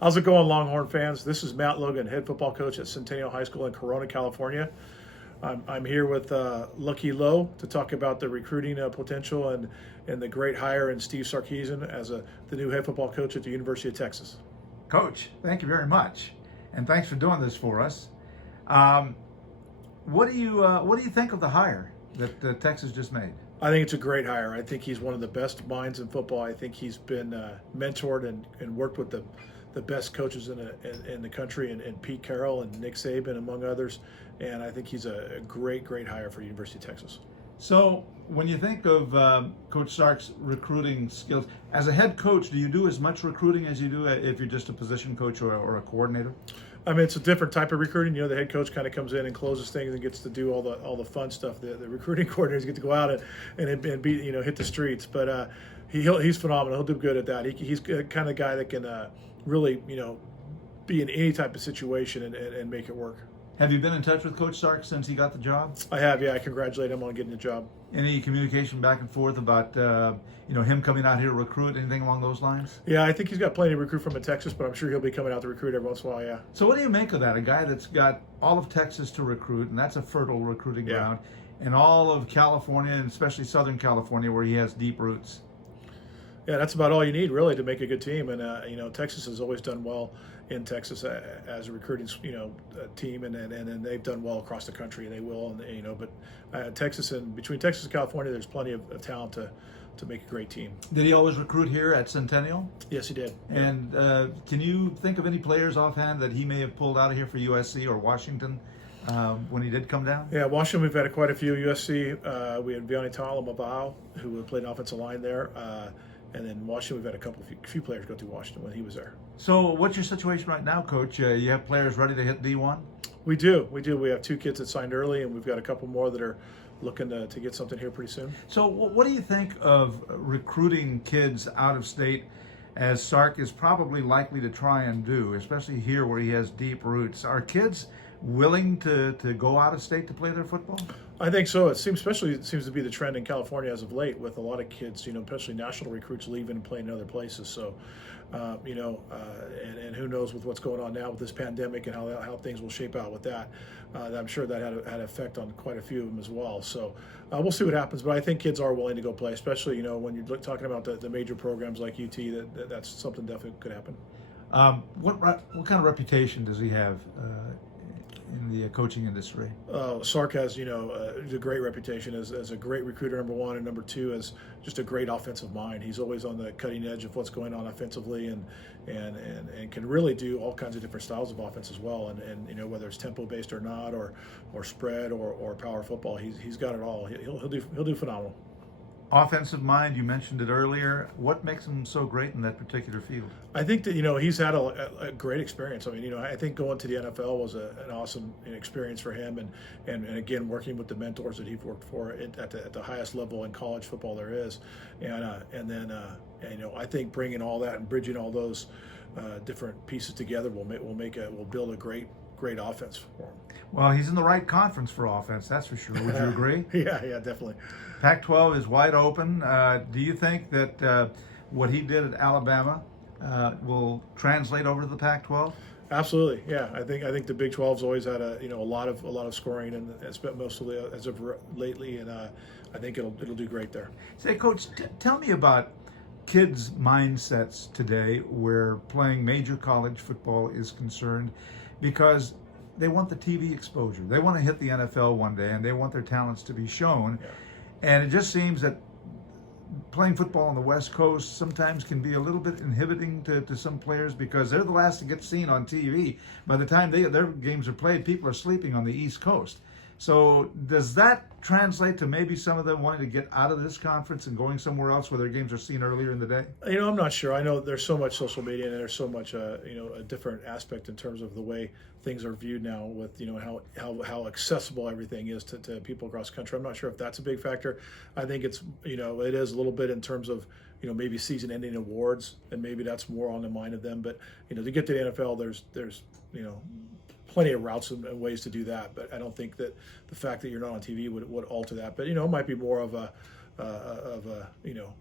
How's it going, Longhorn fans? This is Matt Logan, head football coach at Centennial High School in Corona, California. I'm here with Lucky Lowe to talk about the recruiting potential and the great hire in Steve Sarkisian as the new head football coach at the University of Texas. Coach, thank you very much, and thanks for doing this for us. Um, what do you think of the hire that Texas just made? I think it's a great hire. I think he's one of the best minds in football. I think he's been mentored and worked with the best coaches in the country, and Pete Carroll and Nick Saban, among others. And I think he's a great hire for University of Texas. So, when you think of Coach Sark's recruiting skills, as a head coach, do you do as much recruiting as you do if you're just a position coach or a coordinator? I mean, it's a different type of recruiting. You know, the head coach kind of comes in and closes things and gets to do all the fun stuff. The recruiting coordinators get to go out and be, hit the streets. But he's phenomenal. He'll do good at that. He's the kind of guy that can really be in any type of situation and make it work. Have you been in touch with Coach Sark since he got the job? I have, yeah. I congratulate him on getting the job. Any communication back and forth about him coming out here to recruit, anything along those lines? Yeah, I think he's got plenty to recruit from in Texas, but I'm sure he'll be coming out to recruit every once in a while, yeah. So what do you make of that? A guy that's got all of Texas to recruit, and that's a fertile recruiting ground, and all of California, and especially Southern California, where he has deep roots. Yeah, that's about all you need really to make a good team. And Texas has always done well in Texas as a recruiting team, and they've done well across the country, and they will. And but Texas and between Texas and California, there's plenty of talent to make a great team. Did he always recruit here at Centennial? Yes, he did. And can you think of any players offhand that he may have pulled out of here for USC or Washington when he did come down? Yeah, Washington, we've had quite a few. USC, we had Vianney Talamavao, who played an offensive line there. And then Washington, we've had a few players go through Washington when he was there. So what's your situation right now, Coach? You have players ready to hit D1? We do. We have 2 kids that signed early, and we've got a couple more that are looking to get something here pretty soon. So what do you think of recruiting kids out of state, as Sark is probably likely to try and do, especially here where he has deep roots? Are kids willing to go out of state to play their football? I think so. It seems to be the trend in California as of late, with a lot of kids, especially national recruits leaving and playing in other places. So, and who knows with what's going on now with this pandemic and how things will shape out with that. I'm sure that had an effect on quite a few of them as well. So we'll see what happens. But I think kids are willing to go play, especially when you're talking about the major programs like UT. That's something definitely could happen. What kind of reputation does he have in the coaching industry? Sark has, a great reputation as a great recruiter, number one, and number two, as just a great offensive mind. He's always on the cutting edge of what's going on offensively, and can really do all kinds of different styles of offense as well. And whether it's tempo based or not, or spread or power football, he's got it all. He'll do phenomenal. Offensive mind, you mentioned it earlier. What makes him so great in that particular field? I think that he's had a great experience. I mean, I think going to the NFL was an awesome experience for him, and again working with the mentors that he's worked for at the highest level in college football there is, and then I think bringing all that and bridging all those different pieces together will build a great offense for him. Well, he's in the right conference for offense, that's for sure. Would you agree? Yeah, definitely. Pac-12 is wide open. Do you think that what he did at Alabama will translate over to the Pac-12? Absolutely, yeah. I think the Big 12's always had a lot of scoring, and it's been mostly as of lately, and I think it'll do great there. Say, Coach, tell me about kids' mindsets today, where playing major college football is concerned, because they want the TV exposure. They want to hit the NFL one day, and they want their talents to be shown. Yeah. And it just seems that playing football on the West Coast sometimes can be a little bit inhibiting to some players, because they're the last to get seen on TV. By the time their games are played, people are sleeping on the East Coast. So does that translate to maybe some of them wanting to get out of this conference and going somewhere else where their games are seen earlier in the day? I'm not sure. I know there's so much social media, and there's so much a different aspect in terms of the way things are viewed now, with how accessible everything is to people across the country. I'm not sure if that's a big factor. I think it's it is a little bit in terms of maybe season-ending awards, and maybe that's more on the mind of them. But to get to the NFL, there's plenty of routes and ways to do that, but I don't think that the fact that you're not on TV would alter that. But it might be more of a of a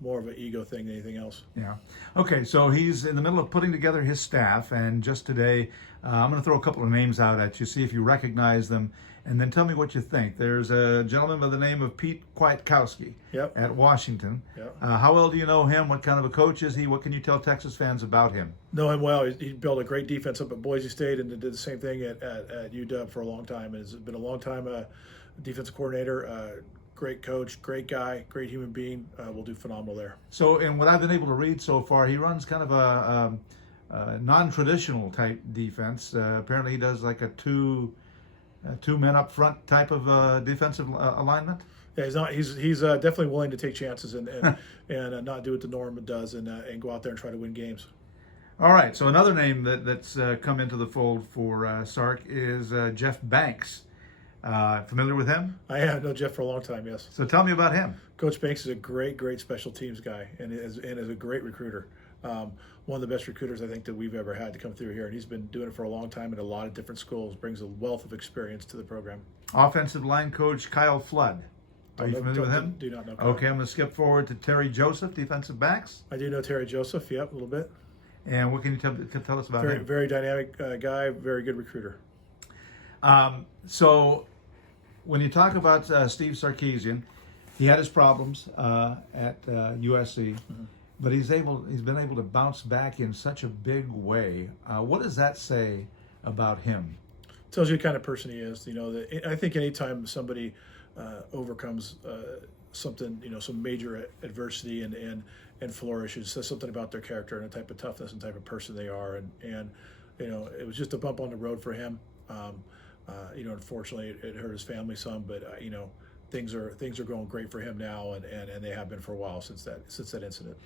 more of an ego thing than anything else. Yeah. Okay, so he's in the middle of putting together his staff, and just today, I'm going to throw a couple of names out at you, see if you recognize them, and then tell me what you think. There's a gentleman by the name of Pete Kwiatkowski at Washington. Yep. How well do you know him? What kind of a coach is he? What can you tell Texas fans about him? Know him well. He built a great defense up at Boise State and did the same thing at UW for a long time. And has been a long time defensive coordinator. Great coach, great guy, great human being. Will do phenomenal there. So, in what I've been able to read so far, he runs kind of a non-traditional type defense. Apparently, he does like a two men up front type of defensive alignment. Yeah, he's definitely willing to take chances and not do what the norm does and go out there and try to win games. All right. So another name that's come into the fold for Sark is Jeff Banks. Familiar with him? I have known Jeff for a long time. Yes. So tell me about him. Coach Banks is a great special teams guy and is a great recruiter. One of the best recruiters I think that we've ever had to come through here, and he's been doing it for a long time at a lot of different schools. Brings a wealth of experience to the program. Offensive line coach Kyle Flood. Are you familiar with him? Do not know. Kyle. Okay, I'm going to skip forward to Terry Joseph, defensive backs. I do know Terry Joseph. Yep, a little bit. And what can you tell us about him? Very dynamic guy. Very good recruiter. So when you talk about Steve Sarkisian, he had his problems at USC, but he's been able to bounce back in such a big way. What does that say about him? Tells you the kind of person he is. I think anytime somebody overcomes something, some major adversity and flourishes, says something about their character and the type of toughness and type of person they are. And it was just a bump on the road for him. Unfortunately, it hurt his family some, but things are going great for him now, and they have been for a while since that incident.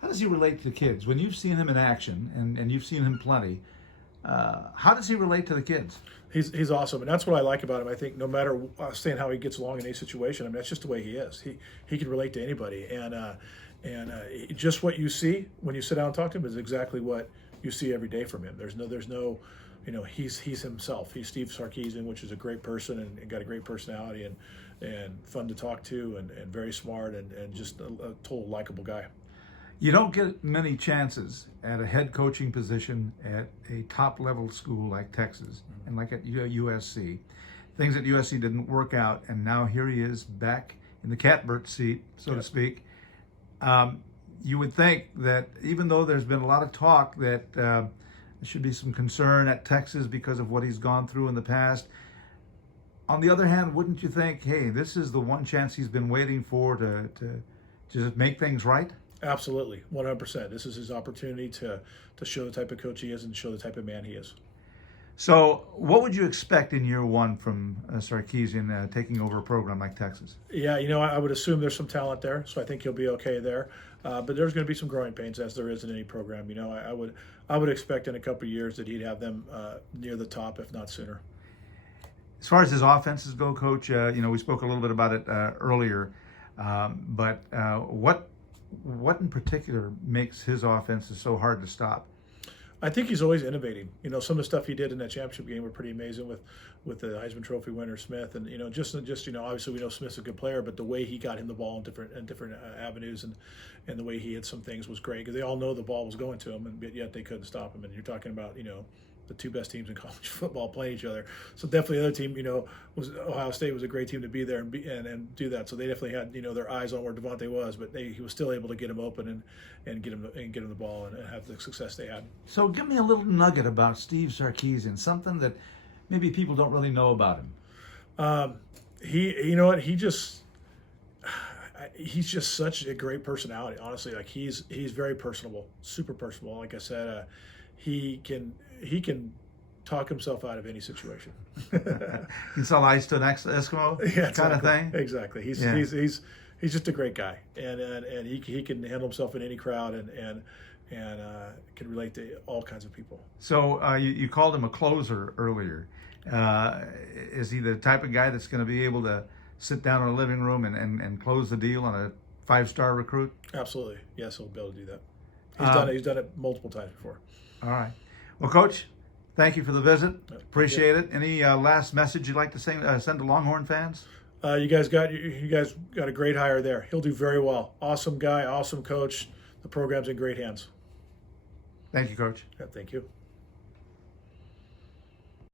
How does he relate to the kids? When you've seen him in action, and you've seen him plenty, how does he relate to the kids? He's awesome, and that's what I like about him. I think no matter saying how he gets along in any situation, I mean that's just the way he is. He can relate to anybody, and just what you see when you sit down and talk to him is exactly what you see every day from him. There's no he's himself. He's Steve Sarkisian, which is a great person and got a great personality and fun to talk to and very smart and just a total likable guy. You don't get many chances at a head coaching position at a top level school like Texas and like at USC. Things at USC didn't work out, and now here he is back in the catbird seat, so to speak. You would think that even though there's been a lot of talk that there should be some concern at Texas because of what he's gone through in the past, on the other hand, wouldn't you think, hey, this is the one chance he's been waiting for to just make things right? Absolutely, 100%. This is his opportunity to show the type of coach he is and show the type of man he is. So what would you expect in year one from Sarkisian taking over a program like Texas? Yeah, I would assume there's some talent there, so I think he'll be okay there. But there's going to be some growing pains, as there is in any program. I would expect in a couple of years that he'd have them near the top, if not sooner. As far as his offenses go, Coach, we spoke a little bit about it earlier, but what in particular makes his offenses so hard to stop? I think he's always innovating. Some of the stuff he did in that championship game were pretty amazing with the Heisman Trophy winner Smith, and just obviously we know Smith's a good player, but the way he got him the ball in different avenues and the way he hit some things was great because they all know the ball was going to him, and yet they couldn't stop him. And you're talking about the two best teams in college football playing each other. So definitely the other team, was Ohio State was a great team to be there and do that. So they definitely had their eyes on where Devontae was, but he was still able to get him open and get him the ball and have the success they had. So give me a little nugget about Steve Sarkisian, something that maybe people don't really know about him. He's just such a great personality. Honestly, like he's very personable, super personable. Like I said, he can talk himself out of any situation. You can sell ice to an Eskimo, yeah, kind of thing. Exactly. He's just a great guy, and he can handle himself in any crowd and can relate to all kinds of people. So you called him a closer earlier. Is he the type of guy that's going to be able to sit down in a living room and close the deal on a 5-star recruit? Absolutely. Yes, he'll be able to do that. He's done it multiple times before. All right. Well, Coach, thank you for the visit. Appreciate it. Any last message you'd like to send to Longhorn fans? You guys got a great hire there. He'll do very well. Awesome guy, awesome coach. The program's in great hands. Thank you, Coach. Yeah, thank you.